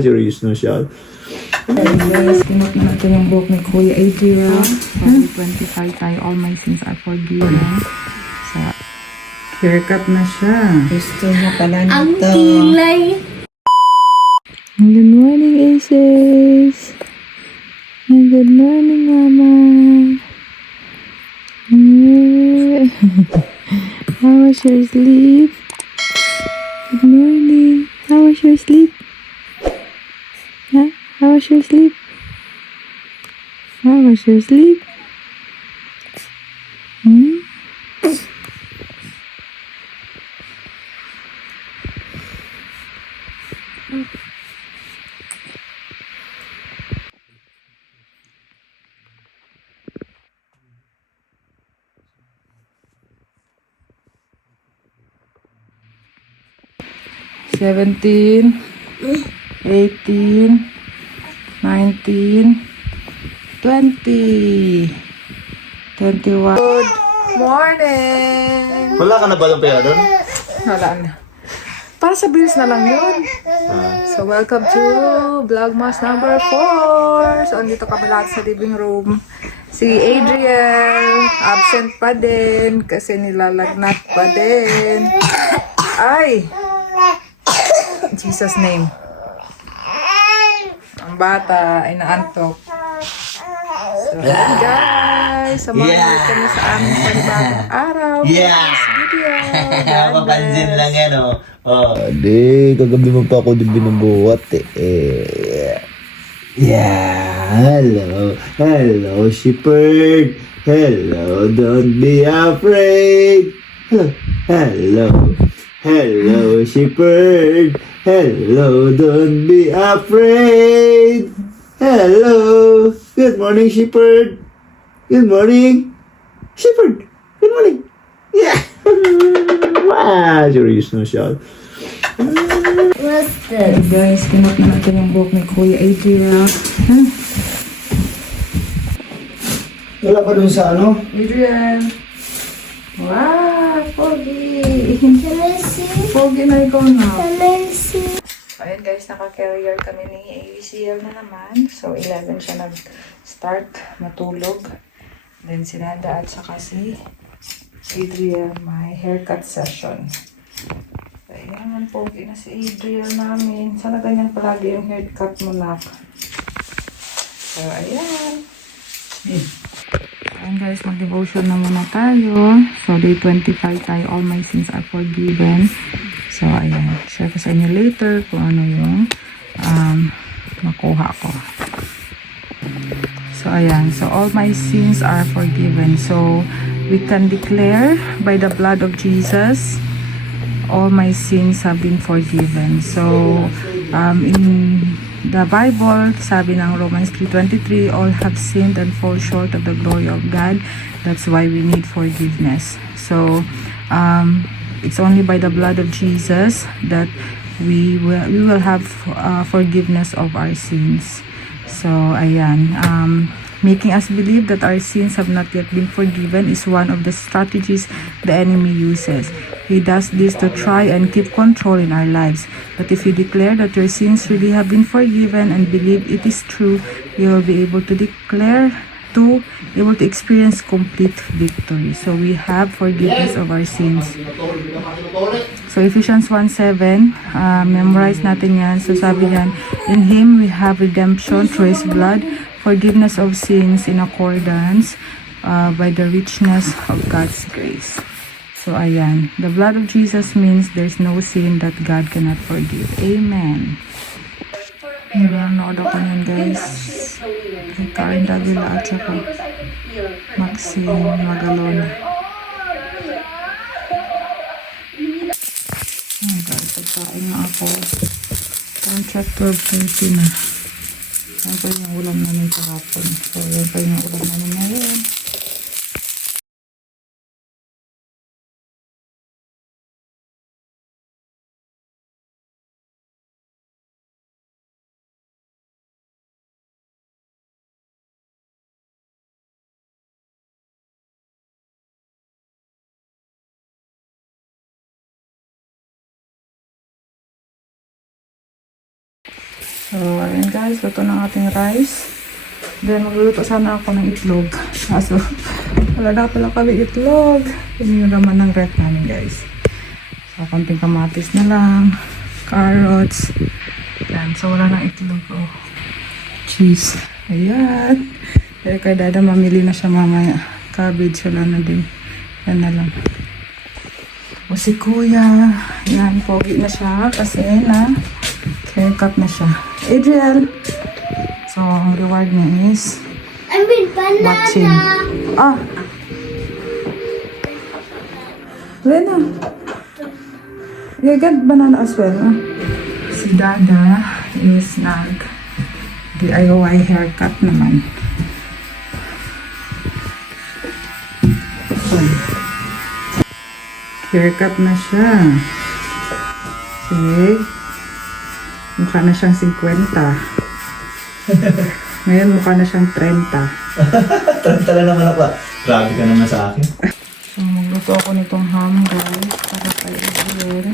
Serious na siya. Guys, kinot na natin yung book ni Kuya Adriel. Sabi 25 tayo, all my sins are forgiven. So, Haircut na siya. Gusto niya pala nito. Ang kilay. good morning, Aces. And good morning, Mama. How was your sleep? Good morning. How was your sleep? Huh? How was your sleep? How was your sleep? Hmm? Seventeen, 18, 19, 20, 21. Good morning! Wala ka na ba ng pera doon? Wala na. Para sa bills na lang yun. So, welcome to Vlogmas number 4. So, andito kami lahat sa living room. Si Adriel, absent pa din kasi nilalagnat pa din. Ay! In Jesus' name. Ang bata ay naantok. So, ayan guys. Samahan niyo kami sa aming panibagong araw. Yeah! This video. God Mapansin bless. lang yan, oh. Di, kagabi mo pa ako din binubuhat eh. Yeah, hello, shepherd. Hello, don't be afraid. Hello, shepherd. Hello, don't be afraid. Hello, good morning, shepherd. Good morning, shepherd. Good morning. Yeah. Wow, serious na siya. What's Hey this? guys, kinot na natin yung book ni Kuya Adriel. Wala pa dun sa ano? Adriel! Wow! Pogi! Can I see? Pogi na ikaw na. Can I see? Ayan guys, naka-carrier kami ni ACL na naman. So, 11 siya nag-start matulog. Then, si Nanda at saka si Adriel, may haircut session. So, ayan, pogi na si Adriel namin. Sana ganyan palagi yung haircut mo, nak. So, ayan. Ayan guys, mag-devotion na muna tayo. So, day 25 tayo, all my sins are forgiven. So, ayan. Share ko sa inyo later kung ano yung makuha ko. So, ayan. So, all my sins are forgiven. So, we can declare by the blood of Jesus, all my sins have been forgiven. So, in the Bible, sabi ng Romans 3:23, all have sinned and fall short of the glory of God. That's why we need forgiveness. So, it's only by the blood of Jesus that we will have forgiveness of our sins. So, ayan. Making us believe that our sins have not yet been forgiven is one of the strategies the enemy uses. He does this to try and keep control in our lives. But if you declare that your sins really have been forgiven and believe it is true, you will be able to experience complete victory. So we have forgiveness of our sins. So Ephesians 1:7, memorize natin yan. So sabi niyan, in Him we have redemption through His blood, forgiveness of sins in accordance by the richness of God's grace. So ayan, the blood of Jesus means there's no sin that God cannot forgive. Amen. Nanonood ako niyan guys. Kay Karen Davila at saka Maxine Magalona. Oh guys, pagkain na ako. Time check 12:30 na. Yan pa yung ulam namin kahapon. So yan pa yung ulam namin ngayon. So, ayan guys, luto ng ating rice. Then, magluluto sana ako ng itlog. Kaso, wala na pala kami itlog. Yun yung raman ng ref namin guys. So, konting kamatis na lang. Carrots. Yan, so wala nang itlog. Oh. Cheese. Ayan. Pero kay Dada, mamili na siya mamaya. Cabbage, wala na din. Yan na lang. O si Kuya. Yan, pogi na siya kasi na haircut na siya. Adriel. So, ang reward niya is I mean watching. banana. Ah! Lena. You get banana as well. Ah. Si Dada is nag DIY haircut naman. So, haircut na siya. See? Mukha na siyang 50. Ngayon mukha na siyang 30. Tala naman ako. Grabe ka naman sa akin. So, magluto ako nitong ham guys para kay Israel.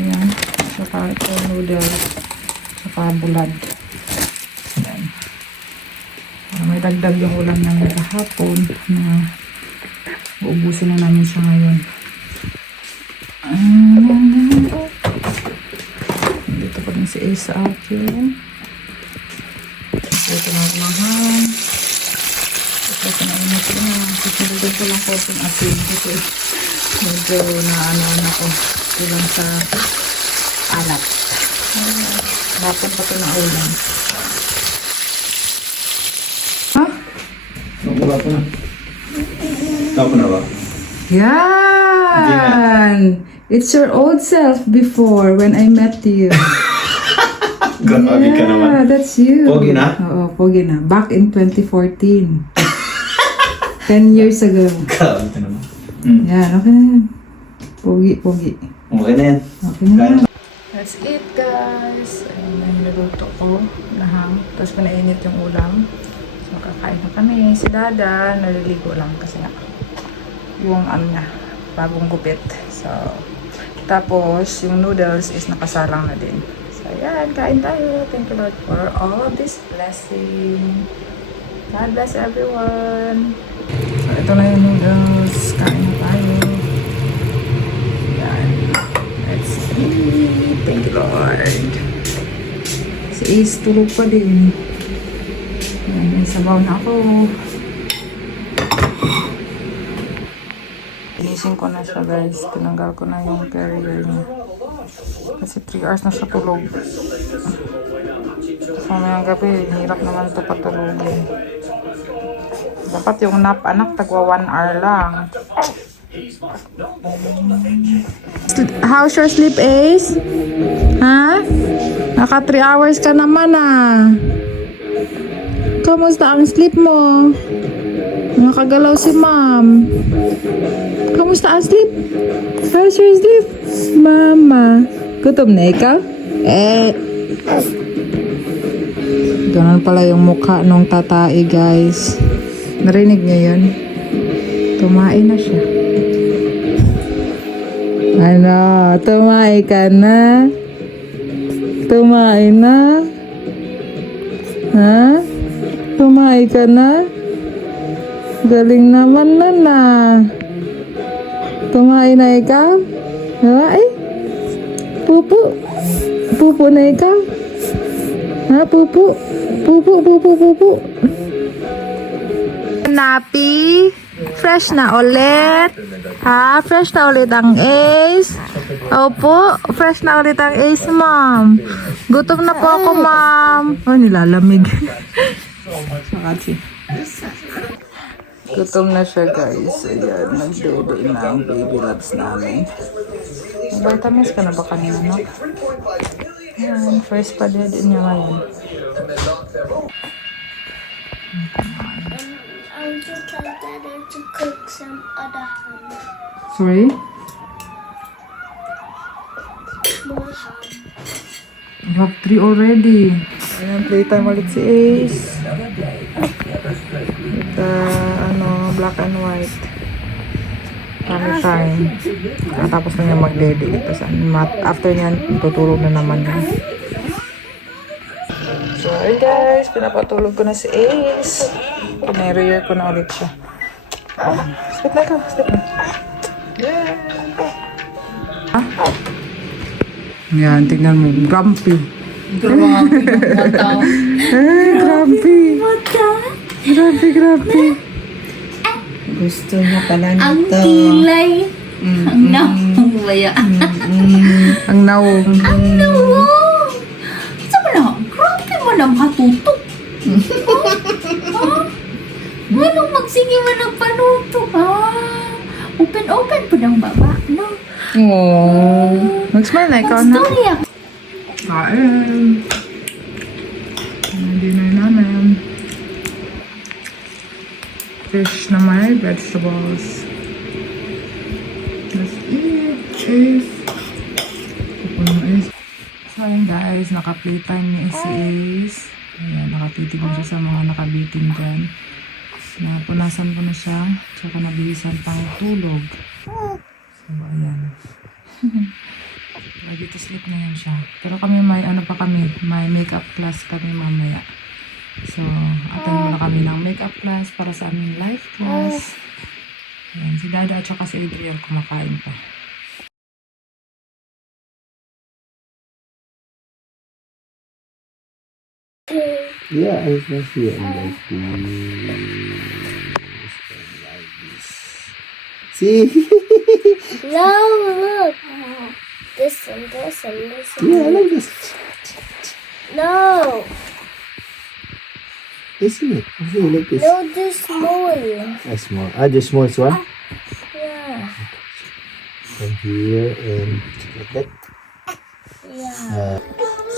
Ayan. Saka ito noodles. Saka bulad. Ayan. May dagdag yung ulam namin kahapon na uubusin na namin siya ngayon. Dito pa din si Ace sa akin. Ito na ako ng ham. Ito na init ko na. Susunod ko lang ko itong asin. Ito medyo na ano ko. Kulang sa alat. Hapon pa ito na ulam. Ha? Wala po na. Tapo na ba? Yan! It's your old self before when I met you. Grabe ka naman. Yeah, that's you. Pogi na? Oo, pogi na. Back in 2014. 10 years ago. Grabe ka naman. Yan, okay na yan. Pogi. Okay na yan. Okay na yan. That's it guys. Ayun na niluto ko na ham. Tapos pinainit yung ulam. So kakain na kami. Si Dada, naliligo lang kasi nga yung ano niya, bagong gupit. So, tapos yung noodles is nakasalang na din. So, ayan, kain tayo. Thank you Lord for all of this blessing. God bless everyone. So, ito na yung noodles. Kain na tayo. Ayan. Let's eat. Thank you Lord. Si Ace tulog pa din. Ayan, may sabaw na ako. Inising ko na siya guys. Tinanggal ko na yung carrier niya. Kasi 3 hours na siya tulog. So mayang gabi, hirap naman ito patulogin. Dapat yung nap anak, tagwa 1 hour lang. How's your sleep, Ace? Ha? Naka 3 hours ka naman ah. Kamusta ang sleep mo? Nakagalaw si ma'am. Kamusta ang sleep? How's your sleep? Mama. Gutom na ikaw? Ganun pala yung mukha nung tatai, guys. Narinig niyo yun? Tumain na siya. Ano? Tumain ka na? Tumain na? Ha? Tumain ka na? Galing naman na. Tumain na ikaw? Ha? Ay? Pupu? Pupu na ikaw? Ha? Pupu? Pupu? Napi? Fresh na ulit? Ha? Fresh na ulit ang Ace? Opo, fresh na ulit ang Ace, ma'am. Gutom na po ako, ma'am. Oh, nilalamig. Sakatsi. Gutom na siya guys. Ayan, nag-dede na ang baby loves namin. Vitamins ka na ba kanina, no? Ayan, first pa dede niya ngayon. I would just like Dada to cook some other ham. Sorry? More ham. You have 3 already. Ayan, playtime ulit si Ace. Black and white. Kami time. Tapos na niya mag-dede. Tapos after niyan, tutulog na naman niya. So, ayun guys, pinapatulog ko na si Ace. Pinarear ko na ulit siya. Sleep na ka, sleep na. Yeah. Yan, tingnan mo. Grumpy. Grumpy. Grumpy. Gusto niya pala Ang nito. kilay. Ang naong baya. Ang naong. Ang naong. Saan na? Grabe mo na matutok. Anong magsige mo ng panutok? Open po ng baba, no? Aww. Mag-smile na ikaw na. Storya. Kain. Ang dinner namin. Fish na may vegetables. Let's eat. Ace. So ayun guys, naka-playtime ni si Ace. Ayan, nakatitigil siya sa mga nakabitin dyan. Napunasan ko na siya. Tsaka nabihisan pang tulog. So ayan. Ready to sleep na yan siya. Pero kami may ano pa kami, may makeup class kami mamaya. So, attend muna kami ng makeup class para sa aming life class. Ayan, si Dada at saka si Adriel kumakain pa. Yeah, I can see it like this. See? No, look. This one. Yeah, like this. No. Isn't it? I see like this. No, this small. A small. Ah, the smallest one. Yeah. From here and like that. Yeah.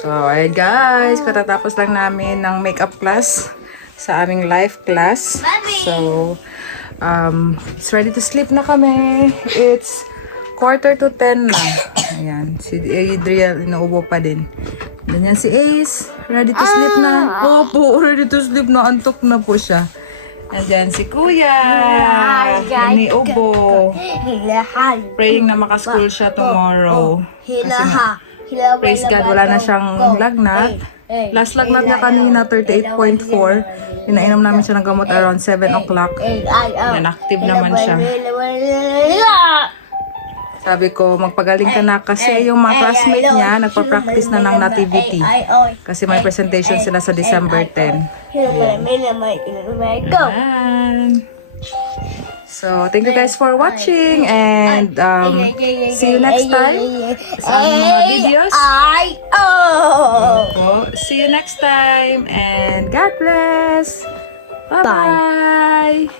So, ayun guys, katatapos lang namin ng makeup class sa aming life class. So, it's ready to sleep na kami. It's 9:45 na. Ayan, si Adriel inuubo pa din. Ganyan si Ace, ready to sleep na. Opo, ready to sleep na. Antok na po siya. Andyan si Kuya. Iniubo. Praying na makaschool siya tomorrow. Kasi nga, praise God, wala na siyang lagnat. Last lagnat niya kanina, 38.4. Pinainom namin siya ng gamot around 7 o'clock. Yan, active naman siya. Sabi ko, magpagaling ka na kasi yung mga classmate niya, nagpa-practice na ng nativity. Kasi may presentation sila sa December 10. Ayan. So, thank you guys for watching and see you next time sa aming mga videos. So, see you next time and God bless. Bye-bye.